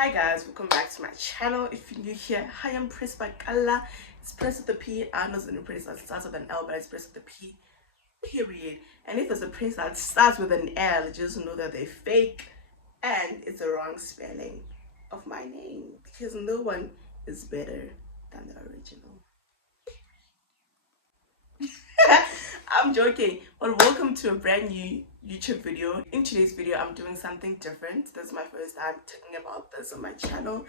Hi guys, welcome back to my channel. If you're new here, hi, I'm Prince Bakala. It's Prince with the P. I know it's a Prince that starts with an L, but it's Prince with the P, period. And if there's a Prince that starts with an L, just know that they're fake and it's the wrong spelling of my name because no one is better than the original. I'm joking, but welcome to a brand new YouTube video. In today's video, I'm doing something different. This is my first time talking about this on my channel,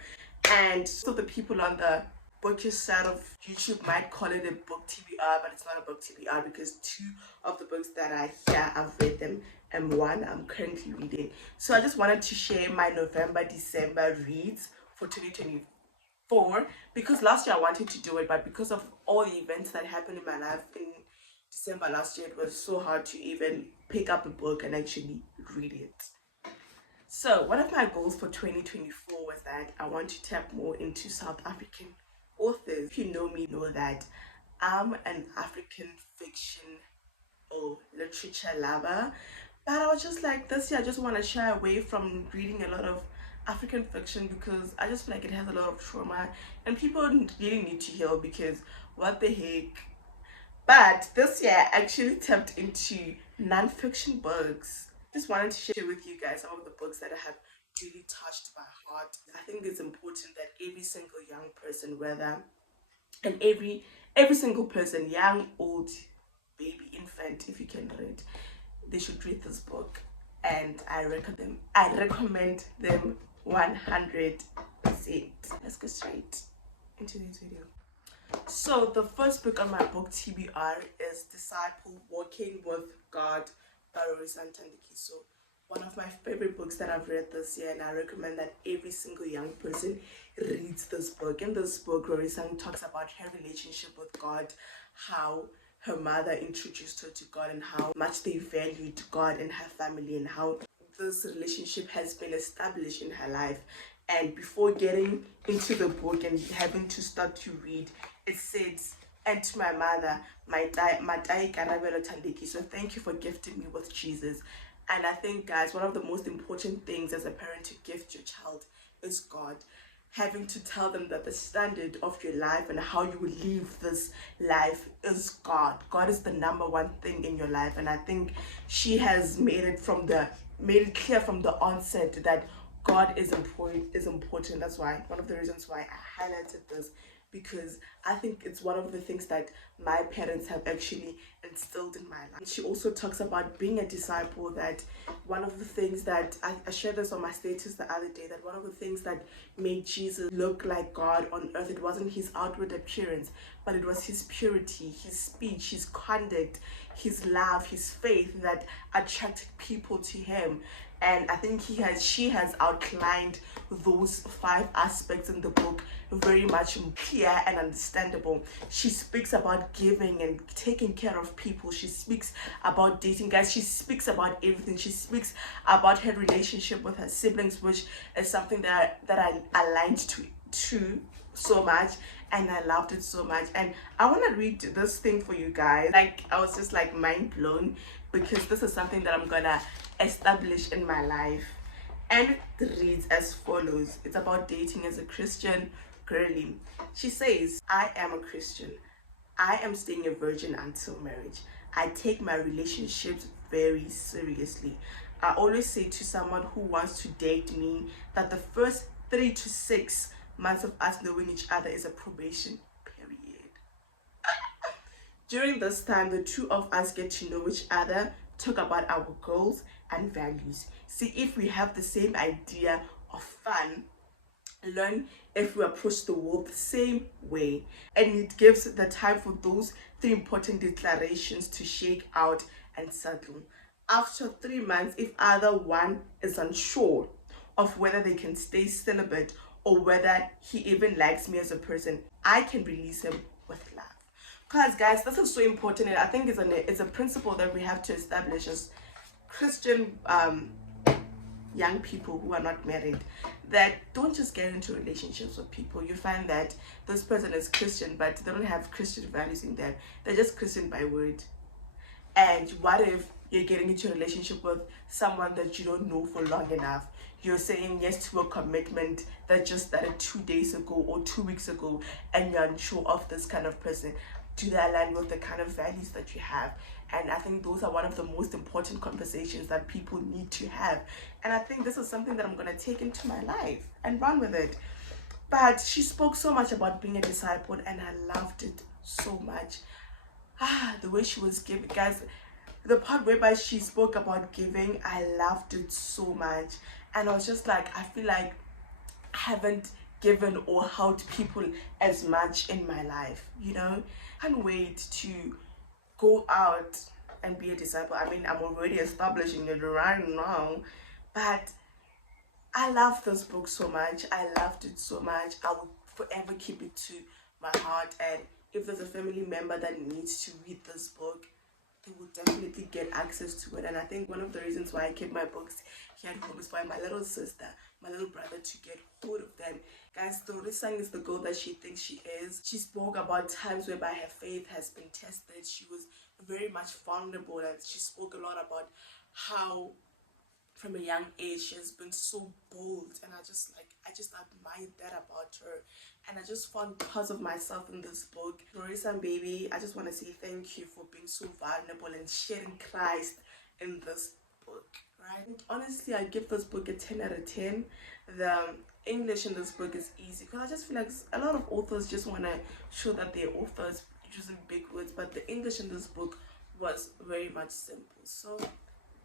and so the people on the bookish side of YouTube might call it a book TBR, but it's not a book TBR because two of the books that are here, I've read them, and one I'm currently reading. So I just wanted to share my November-December reads for 2024 because last year I wanted to do it, but because of all the events that happened in my life in December last year, it was so hard to even pick up a book and actually read it. So one of my goals for 2024 was that I want to tap more into South African authors. If you know me, know that I'm an African fiction or literature lover, but I was just like, this year I just want to shy away from reading a lot of African fiction because I just feel like it has a lot of trauma and people really need to heal because what the heck. But this year I actually tapped into non-fiction books. Just wanted to share with you guys some of the books that have really touched my heart. I think it's important that every single young person, whether and every single person, young, old, baby, infant, if you can read, they should read this book. And I recommend them 100%. Let's go straight into this video. So the first book on my book TBR is Disciple Walking with God by Rorisan Thandeki. So one of my favorite books that I've read this year, and I recommend that every single young person reads this book. In this book, Rorisan talks about her relationship with God, how her mother introduced her to God and how much they valued God and her family and how this relationship has been established in her life. And before getting into the book and having to start to read, it says, and to my mother, Matai Karabelo Thandeki. So thank you for gifting me with Jesus. And I think, guys, one of the most important things as a parent to gift your child is God. Having to tell them that the standard of your life and how you will live this life is God. God is the number one thing in your life. And I think she has made it clear from the onset that God is important. That's why one of the reasons why I highlighted this, because I think it's one of the things that my parents have actually instilled in my life. She also talks about being a disciple, that one of the things that I shared this on my status the other day, that one of the things that made Jesus look like God on earth, it wasn't his outward appearance, but it was his purity, his speech, his conduct, his love, his faith that attracted people to him. And I think she has outlined those 5 aspects in the book very much clear and understandable. She speaks about giving and taking care of people. She speaks about dating, guys. She speaks about everything. She speaks about her relationship with her siblings, which is something that I aligned to so much, and I loved it so much. And I want to read this thing for you guys. Like, I was just like mind blown because this is something that I'm gonna establish in my life. And it reads as follows. It's about dating as a Christian girly. She says, I am a Christian. I am staying a virgin until marriage. I take my relationships very seriously. I always say to someone who wants to date me that the first 3 to 6 months of us knowing each other is a probation period. During this time, the two of us get to know each other, talk about our goals and values, see if we have the same idea of fun, learn if we approach the world the same way, and it gives the time for those 3 important declarations to shake out and settle. After 3 months, if either one is unsure of whether they can stay celibate or whether he even likes me as a person, I can release him with love. Because, guys, this is so important, and I think it's a principle that we have to establish as Christian young people who are not married, that don't just get into relationships with people. You find that this person is Christian, but they don't have Christian values in them. They're just Christian by word. And what if you're getting into a relationship with someone that you don't know for long enough? you're saying yes to a commitment that just started 2 days ago or 2 weeks ago, and you're unsure of this kind of person. Do they align with the kind of values that you have? And I think those are one of the most important conversations that people need to have. And I think this is something that I'm going to take into my life and run with it. But she spoke so much about being a disciple, and I loved it so much. The way she was giving, guys, the part whereby she spoke about giving, I loved it so much. And I was just like, I feel like I haven't given or helped people as much in my life, you know. Can't wait to go out and be a disciple. I mean, I'm already establishing it right now, but I love this book so much. I loved it so much. I will forever keep it to my heart. And if there's a family member that needs to read this book, they will definitely get access to it. And I think one of the reasons why I keep my books here at home is for my little sister, my little brother, to get hold of them. Guys, Dorisang is the girl that she thinks she is. She spoke about times whereby her faith has been tested. She was very much vulnerable, and she spoke a lot about how from a young age she has been so bold, and I just admired that about her. And I just found parts of myself in this book. Dorisang baby, I just want to say thank you for being so vulnerable and sharing Christ in this book, right? And honestly, I give this book a 10 out of 10. The English in this book is easy because I just feel like a lot of authors just want to show that they're authors using big words, but the English in this book was very much simple. So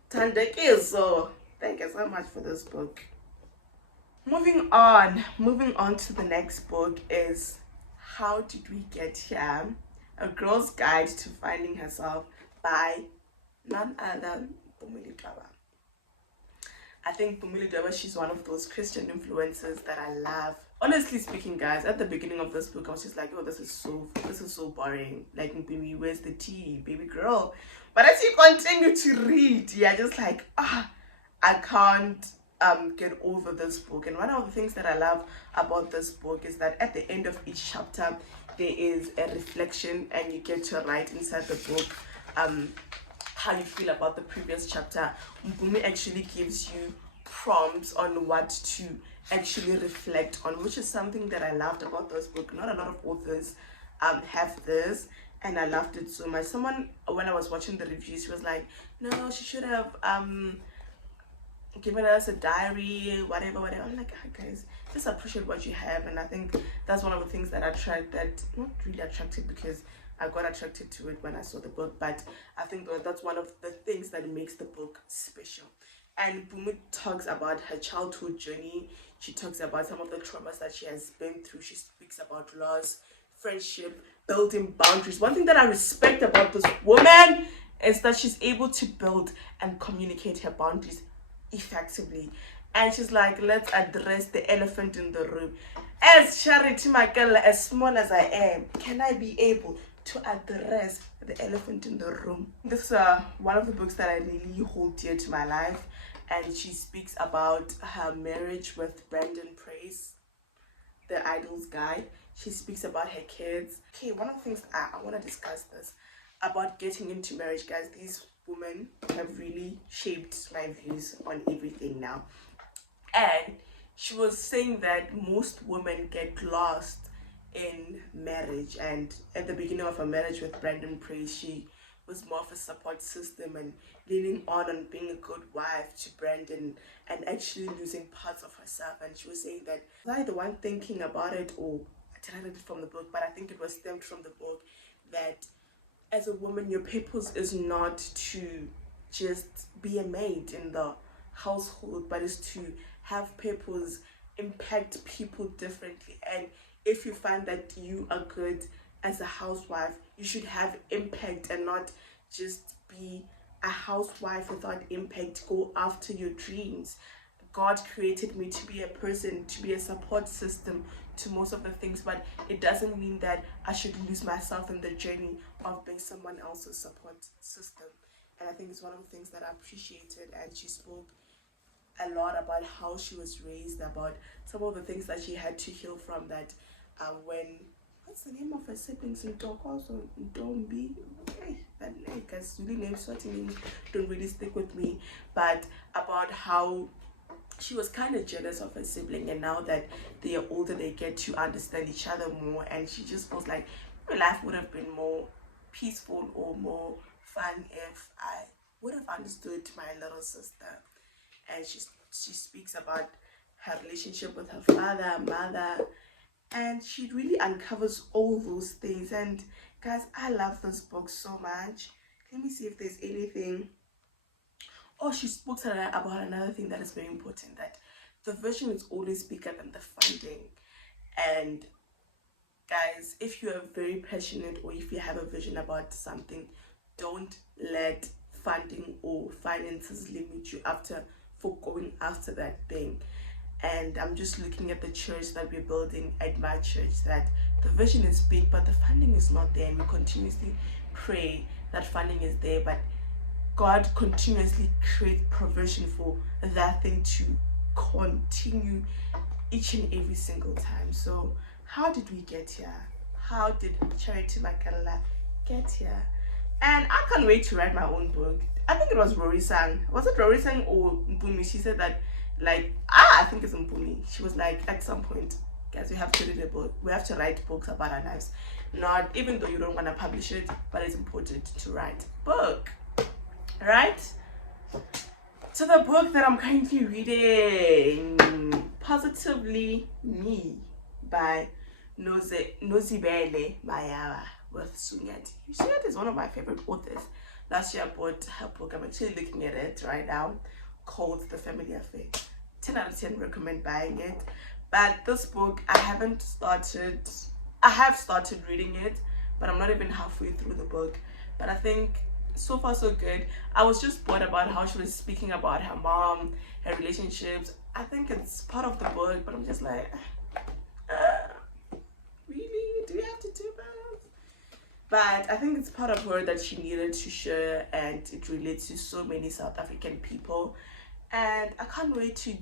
Tandekizo, thank you so much for this book. Moving on to the next book is How Did We Get Here? A Girl's Guide to Finding Herself by none other than Phumile Dwaba. I think Phumile Dwaba, she's one of those Christian influencers that I love. Honestly speaking, guys, at the beginning of this book, I was just like, oh, this is so boring. Like, baby, where's the tea, baby girl? But as you continue to read, you're just like, I can't get over this book. And one of the things that I love about this book is that at the end of each chapter, there is a reflection, and you get to write inside the book how you feel about the previous chapter. Mpumi actually gives you prompts on what to actually reflect on, which is something that I loved about this book. Not a lot of authors have this, and I loved it so much. Someone, when I was watching the reviews, she was like, no, she should have given us a diary, whatever. I'm like, guys, just appreciate what you have. And I think that's one of the things that not really attracted, because I got attracted to it when I saw the book, but I think that's one of the things that makes the book special. And Phumi talks about her childhood journey. She talks about some of the traumas that she has been through. She speaks about loss, friendship, building boundaries. One thing that I respect about this woman is that she's able to build and communicate her boundaries effectively. And she's like, let's address the elephant in the room. As Charity Makela, as small as I am, can I be able to address the elephant in the room? This is one of the books that I really hold dear to my life. And she speaks about her marriage with Brandon Price, the Idol's guy. She speaks about her kids. Okay, one of the things I want to discuss this about getting into marriage, guys. These women have really shaped my views on everything now. And she was saying that most women get lost in marriage, and at the beginning of her marriage with Brandon Price, she was more of a support system and leaning on being a good wife to Brandon, and actually losing parts of herself. And she was saying that, was I the one thinking about it, or I didn't read it from the book, but I think it was stemmed from the book, that as a woman, your purpose is not to just be a maid in the household, but is to have purpose, impact people differently. And if you find that you are good as a housewife, you should have impact and not just be a housewife without impact. Go after your dreams. God created me to be a person, to be a support system to most of the things, but it doesn't mean that I should lose myself in the journey of being someone else's support system. And I think it's one of the things that I appreciated. And she spoke a lot about how she was raised, about some of the things that she had to heal from, that when, what's the name of her siblings in Tokoso? Don't be, hey, that name, because really names, certain names don't really stick with me, but about how she was kind of jealous of her sibling, and now that they are older they get to understand each other more, and she just feels like her life would have been more peaceful or more fun if I would have understood my little sister. And she speaks about her relationship with her father, mother, and she really uncovers all those things. And guys, I love this book so much. Let me see if there's anything. Oh, she spoke to her about another thing that is very important, that the vision is always bigger than the funding. And guys, if you are very passionate or if you have a vision about something, don't let funding or finances limit you for going after that thing. And I'm just looking at the church that we're building at my church, that the vision is big but the funding is not there, and we continuously pray that funding is there, but God continuously creates provision for that thing to continue each and every single time. So how did we get here? How did Charity Makala get here? And I can't wait to write my own book. I think it was Rory Sang. Was it Rory Sang or Mpumi? She said that, like, I think it's Mpumi. She was like, at some point, guys, we have to read a book. We have to write books about our lives. Not even though you don't want to publish it, but it's important to write a book. Right? So the book that I'm currently reading, Positively Me by Nozibele Mayawa with Sunyati. Sunyati is one of my favorite authors. Last year I bought her book. I'm actually looking at it right now, called The Family Affair. 10 out of 10 recommend buying it. But this book, I have started reading it, but I'm not even halfway through the book. But I think so far so good. I was just bored about how she was speaking about her mom, her relationships. I think it's part of the book, but I'm just like, really? Do you have to do that? But I think it's part of her that she needed to share, and it relates to so many South African people. And I can't wait to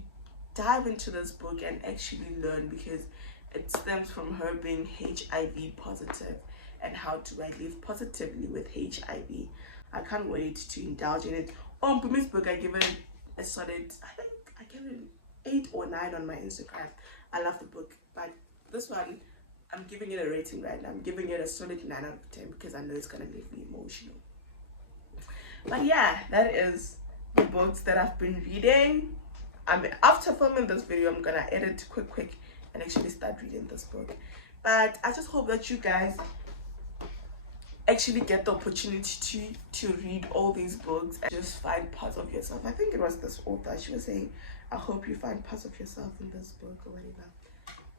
dive into this book and actually learn, because it stems from her being HIV positive and how do I live positively with HIV. I can't wait to indulge in it. On Pumi's book, I give it a solid, I think I gave it 8 or 9 on my Instagram. I love the book, but this one, I'm giving it a rating right now. I'm giving it a solid 9 out of 10 because I know it's gonna leave me emotional. But yeah, that is the books that I've been reading. After filming this video, I'm gonna edit quick and actually start reading this book. But I just hope that you guys actually get the opportunity to read all these books and just find parts of yourself. I think it was this author, she was saying, I hope you find parts of yourself in this book or whatever.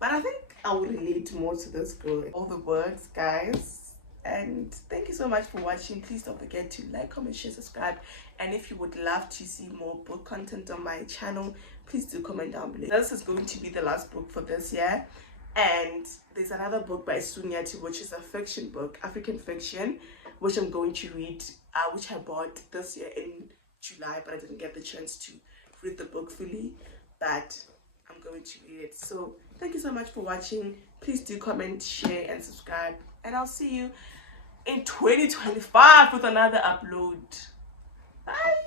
But I think I will relate more to this girl. All the words, guys. And thank you so much for watching. Please don't forget to like, comment, share, subscribe. And if you would love to see more book content on my channel, please do comment down below. This is going to be the last book for this year. And there's another book by Sunyati, which is a fiction book, African fiction, which I'm going to read, which I bought this year in July, but I didn't get the chance to read the book fully, but I'm going to read it. So thank you so much for watching. Please do comment, share, and subscribe, and I'll see you in 2025 with another upload. Bye.